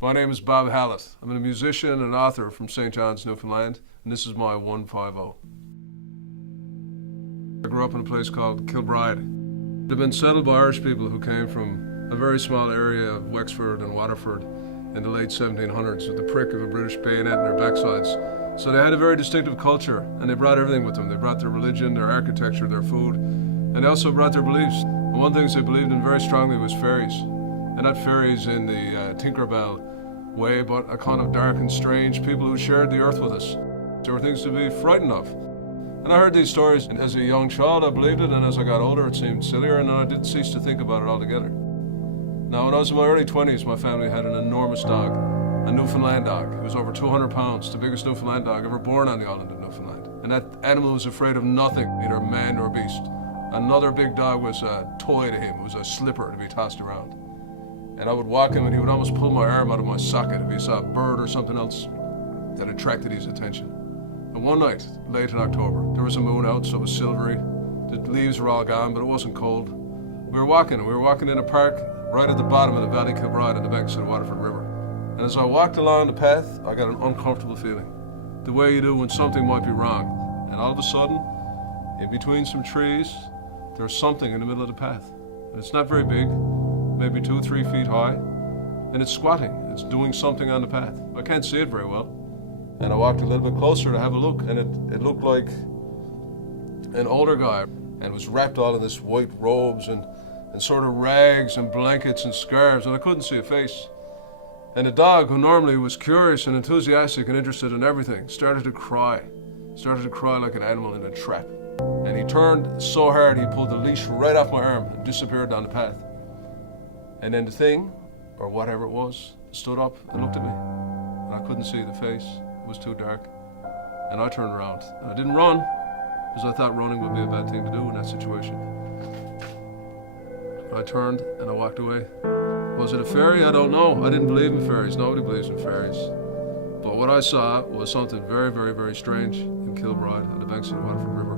My name is Bob Hallett. I'm a musician and author from St. John's, Newfoundland, and this is my 150. I grew up in a place called Kilbride. It had been settled by Irish people who came from a very small area of Wexford and Waterford in the late 1700s with the prick of a British bayonet in their backsides. So they had a very distinctive culture, and they brought everything with them. They brought their religion, their architecture, their food, and they also brought their beliefs. And one of the things they believed in very strongly was fairies. And not fairies in the Tinkerbell way, but a kind of dark and strange people who shared the earth with us. There were things to be frightened of. And I heard these stories, and as a young child I believed it, and as I got older it seemed sillier, and I didn't cease to think about it altogether. Now, when I was in my early 20s, my family had an enormous dog, a Newfoundland dog. It was over 200 pounds, the biggest Newfoundland dog ever born on the island of Newfoundland. And that animal was afraid of nothing, neither man nor beast. Another big dog was a toy to him. It was a slipper to be tossed around. And I would walk him and he would almost pull my arm out of my socket if he saw a bird or something else that attracted his attention. And one night, late in October, there was a moon out, so it was silvery. The leaves were all gone, but it wasn't cold. We were walking in a park right at the bottom of the Valley Kilbride on the banks of the Waterford River. And as I walked along the path, I got an uncomfortable feeling, the way you do when something might be wrong. And all of a sudden, in between some trees, there's something in the middle of the path. And it's not very big, maybe 2 or 3 feet high, and it's squatting. It's doing something on the path. I can't see it very well. And I walked a little bit closer to have a look, and it looked like an older guy, and was wrapped all in this white robes and sort of rags and blankets and scarves, and I couldn't see a face. And the dog, who normally was curious and enthusiastic and interested in everything, started to cry like an animal in a trap. And he turned so hard he pulled the leash right off my arm and disappeared down the path. And then the thing, or whatever it was, stood up and looked at me. And I couldn't see the face, it was too dark. And I turned around. And I didn't run, because I thought running would be a bad thing to do in that situation. I turned and I walked away. Was it a fairy? I don't know. I didn't believe in fairies. Nobody believes in fairies. But what I saw was something very, very, very strange in Kilbride on the banks of the Waterford River.